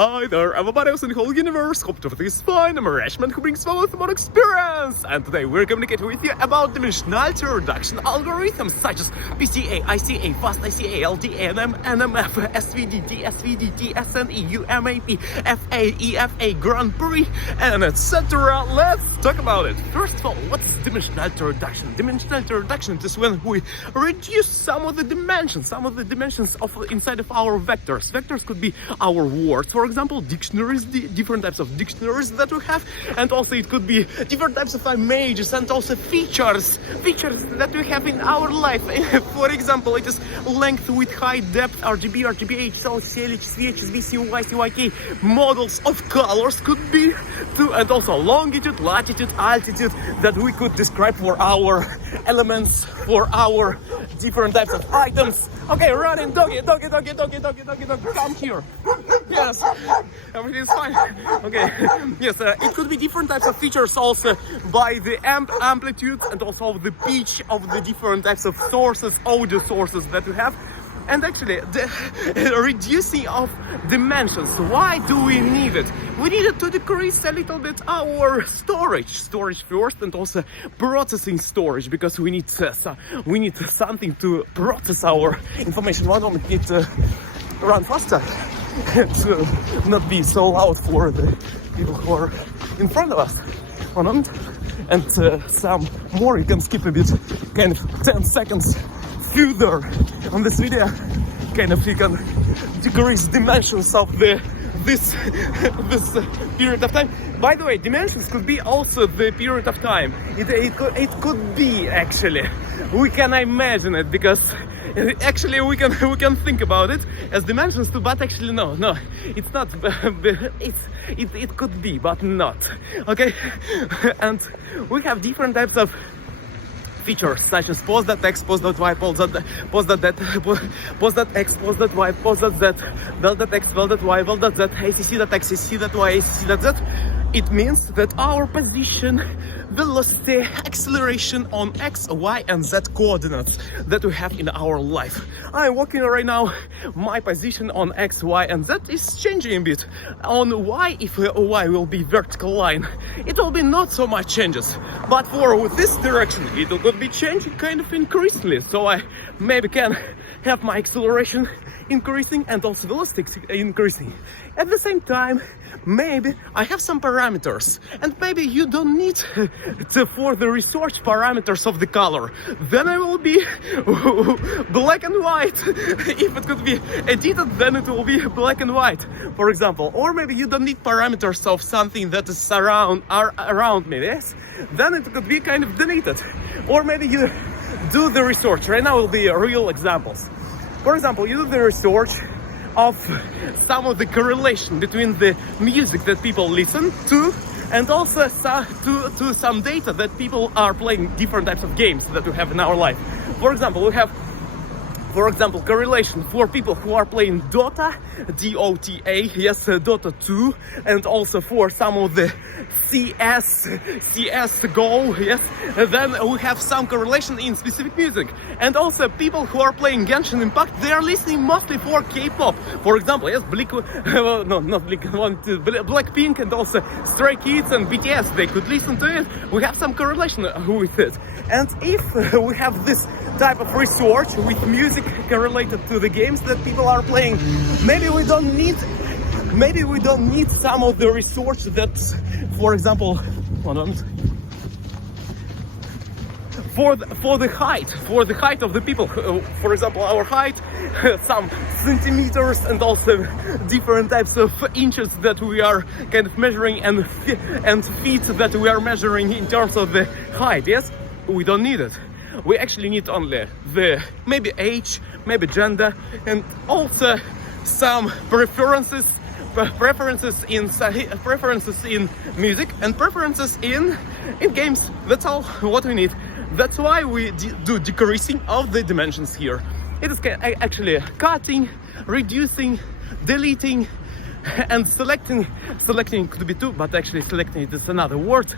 Hi there, everybody else in the whole universe. Hope everything is fine. I'm a Rashman who brings forward more experience. And today we're communicating with you about dimensional reduction algorithms such as PCA, ICA, Fast ICA, LDA, NMF, SVD, DSVD, TSNE, UMAP, FA, EFA, Grand Prix, and etc. Let's talk about it. First of all, what's dimensional reduction? Dimensional reduction is when we reduce some of the dimensions of inside of our vectors. Vectors could be our words, for example, dictionaries, different types of dictionaries that we have, and also it could be different types of images and also features that we have in our life. For example, it is length, width, height, depth, RGB, RGBA, HSL, CLH, CH, VCY, CYK, models of colors could be too, and also longitude, latitude, altitude that we could describe for our elements, for our different types of items. Okay, running, doggy, come here. Yes, everything is fine. Okay, yes, it could be different types of features also by the amplitude and also the pitch of the different types of sources, audio sources that we have. And actually, the reducing of dimensions, why do we need it? We need it to decrease a little bit our storage first, and also processing storage, because we need something to process our information. One moment, need to run faster to not be so loud for the people who are in front of us. One moment, and some more, you can skip a bit, kind of 10 seconds further on this video, kind of you can decrease dimensions of this period of time. By the way, dimensions could be also the period of time. It could be, actually, we can imagine it, because actually we can think about it as dimensions too, but actually no, it's not. It could be, but not. Okay, and we have different types of features such as pos.x, pos.y, pos.x, pos.y, pos.z, vel.x, vel.y, vel.z, acc.x, acc.y, acc.z. It means that our position, velocity, acceleration on x, y, and z coordinates that we have in our life. I'm walking right now. My position on x, y, and z is changing a bit. On y, if y will be vertical line, it will be not so much changes. But for this direction, it could be changing kind of increasingly. So I maybe can have my acceleration increasing and also velocity increasing. At the same time, maybe I have some parameters, and maybe you don't need for the research parameters of the color. Then I will be black and white. If it could be edited, then it will be black and white, for example. Or maybe you don't need parameters of something that is around me, yes? Then it could be kind of deleted. Or maybe you do the research. Right now will be real examples. For example, you do the research of some of the correlation between the music that people listen to, and also to some data that people are playing different types of games that we have in our life. For example, we have, correlation for people who are playing Dota, D-O-T-A, yes, Dota 2, and also for some of the CS GO, yes. And then we have some correlation in specific music. And also people who are playing Genshin Impact, they are listening mostly for K-pop. For example, yes, Blackpink and also Stray Kids and BTS, they could listen to it. We have some correlation with it. And if we have this type of research with music correlated to the games that people are playing, maybe we don't need some of the research that, for example, for the height of the people, for example, our height, some centimeters, and also different types of inches that we are kind of measuring, and feet that we are measuring in terms of the height. Yes, we don't need it. We actually need only the maybe age, maybe gender, and also some preferences in music and preferences in games. That's all what we need. That's why we do decreasing of the dimensions here. It is actually cutting, reducing, deleting, and selecting could be too, but actually selecting it is another word.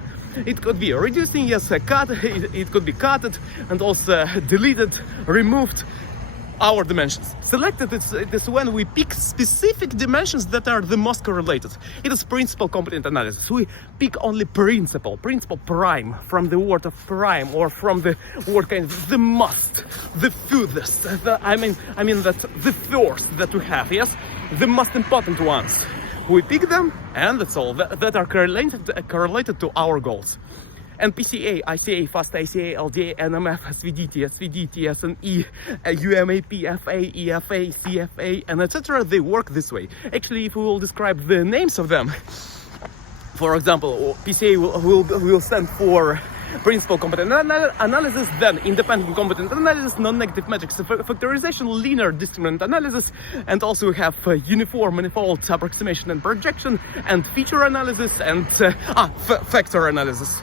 It could be reducing, yes, cut, it could be cutted, and also deleted, removed. our dimensions. Selected is when we pick specific dimensions that are the most correlated. It is principal component analysis. We pick only principal prime, from the word of prime, or from the word kind of the most, the furthest, I mean that the first that we have, yes, the most important ones. We pick them, and that's all, that are correlated to our goals. And PCA, ICA, Fast ICA, LDA, NMF, SVD, TSVD, TSNE, UMAP, FA, EFA, CFA, and etc. They work this way. Actually, if we will describe the names of them, for example, PCA will stand for principal component analysis, then independent component analysis, non-negative matrix factorization, linear discriminant analysis, and also we have uniform manifold approximation and projection, and feature analysis, and factor analysis,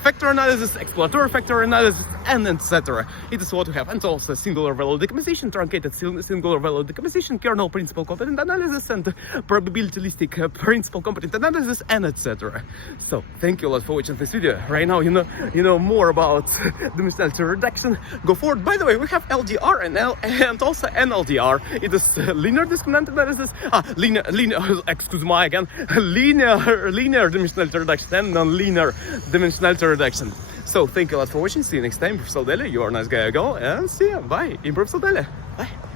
factor analysis, exploratory factor analysis, and etc. It is what we have, and also singular value decomposition, truncated singular value decomposition, kernel principal component analysis, and probabilistic principal component analysis, and etc. So thank you a lot for watching this video. Right now you know more about dimensionality reduction. Go forward. By the way, we have LDR and also NLDR. It is linear discriminant analysis, linear dimensionality reduction, and non-linear dimensionality reduction. So thank you a lot for watching. See you next time. Improve Dele. You are a nice guy. Go and see you. Bye. Improve Dele. Bye.